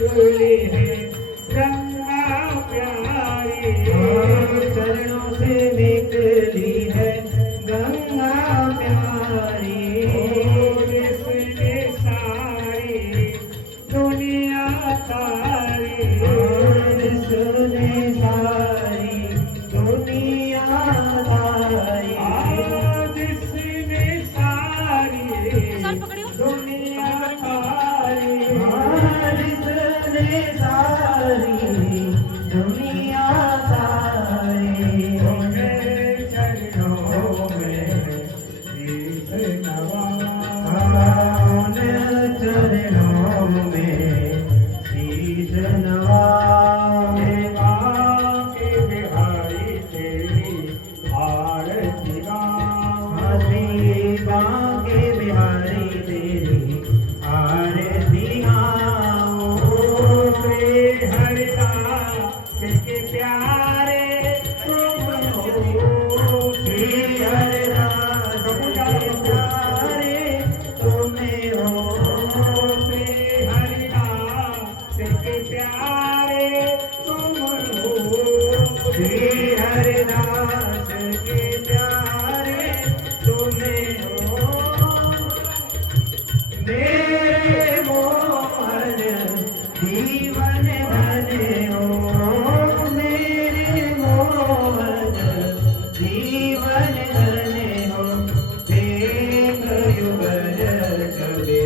निकली है गंगा प्यारी, चरणों से निकली है गंगा प्यारी। इसने सारी दुनिया तारी, जिसने सारी दुनिया तारी, जिसने सारी सर पकड़ियो। दुनिया तारी, जिसने सारी दुनिया तारी। मेरे चरणों में शीश नवा, उन चरणों में शीश नवा। के बिहारी तेरी आरती गाऊं, श्री बांके बिहारी तेरी आरती गाऊं। श्री हरिदास के प्यारे तुम हो, श्री हरिदास के प्यारे तुम्हें हो। श्री हरिदास के प्यारे तुम हो, श्री हरिदास के प्यारे तुम्हें हो। मेरे मोहन जीवन धन्य हो, मेरे मोहन जीवन धन्य हो। देख युगल कभी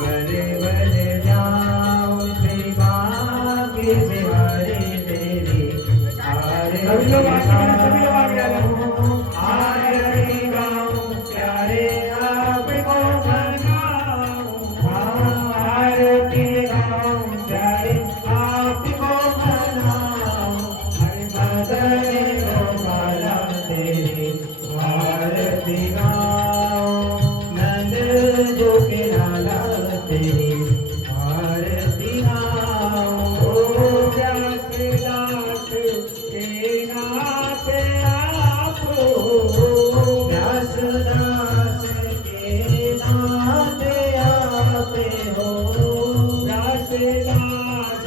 बड़े बड़े जाओ, श्री बांके बिहारी तेरी सभी लोग आगे जाओ। आरती गाऊं प्यारे आपको मनाऊं। आरती गाऊं प्यारे आपको मनाऊं। हर मदन गोपाला तेरी आरती गाऊं। नंद जो के लाला तेरी आरती गाऊं। व्यासदास के नाथ आप हो, व्यासदास के नाथ आप हो। व्यासदास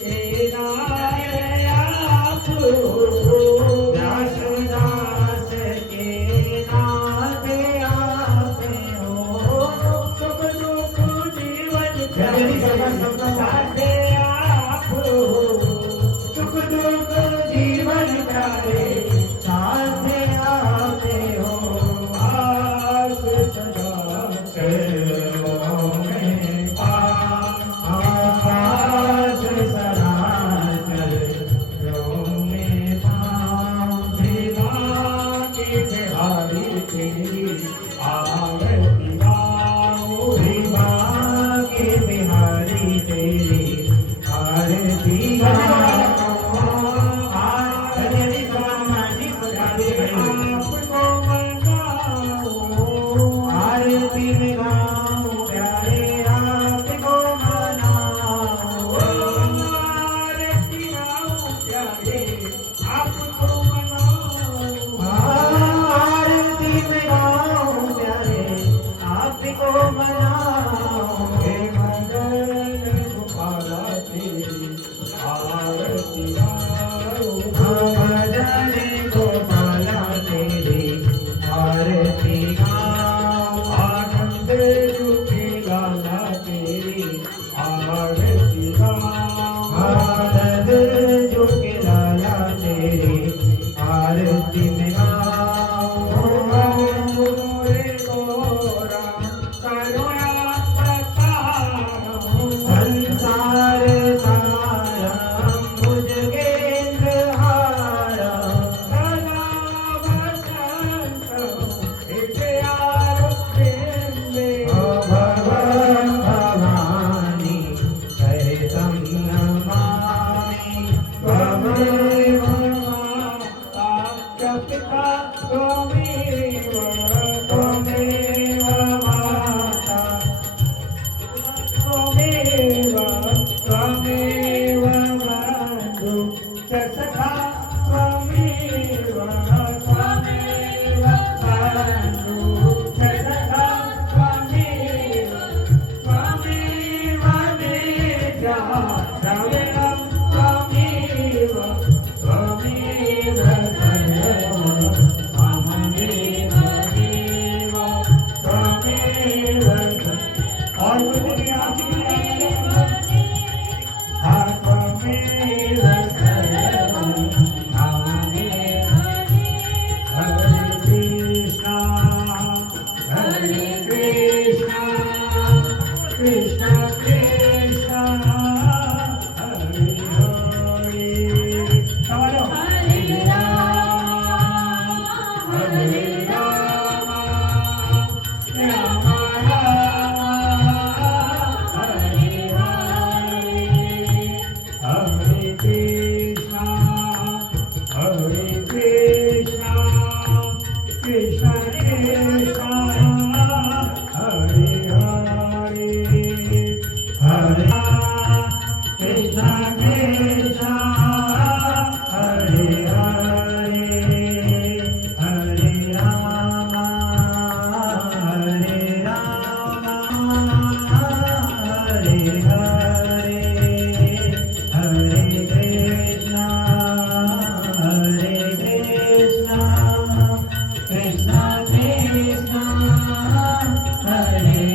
के नाथ आप हो, व्यासदास के नाथ आप हो। सुख दुख जीवन जगदीश सबका साथे आप हो, सुख दुख जीवन प्यारे साथ आप हो। आस सदा चरणों में आकाश सदा चरणों में पाऊं। के बिहारी तेरी आरती गाऊं, श्री बांके बिहारी तेरी आरती गाऊं। आपको मनाऊं, आरती में गाऊं प्यारे आपको मनाऊं। आरती गाऊं प्यारे आपको मनाऊं, आरती में गाऊं प्यारे आपको मनाऊं। हे मदन गोपाला तेरी आरती गाऊं, मदन गोपाला तेरी आरती गाऊं। आनंद रूपी लाला तेरी आरती गाऊं, आनंद जो के लाला तेरी आरती में गाऊं। मोरे गोरा करुणा प्रताप, संसार सारा त्वमेव त्वमेव त्वमेव सर्वं त्वमेव देव त्वमेव और बोलिए आप त्वमेव सर्वं त्वमेव हरे कृष्णा कृष्ण कृष्ण हरे हरे चलो हरे राम राम हरे हरे हरे कृष्णा कृष्ण कृष्ण हरे हरे हरे कृष्ण कृष्ण हरे हरे हरे राम हरे हरे हरे कृष्ण कृष्ण कृष्ण हरे